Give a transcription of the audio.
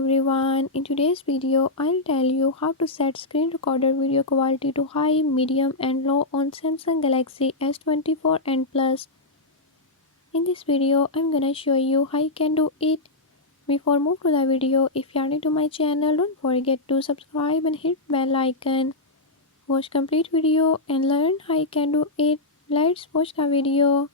everyone, in today's video I'll tell you how to set screen recorder video quality to high, medium and low on Samsung Galaxy S24 and Plus. In this video I'm gonna show you how you can do it. Before move to the video, if you are new to my channel, don't forget to subscribe and hit bell icon. Watch complete video and learn how you can do it. Let's watch the video.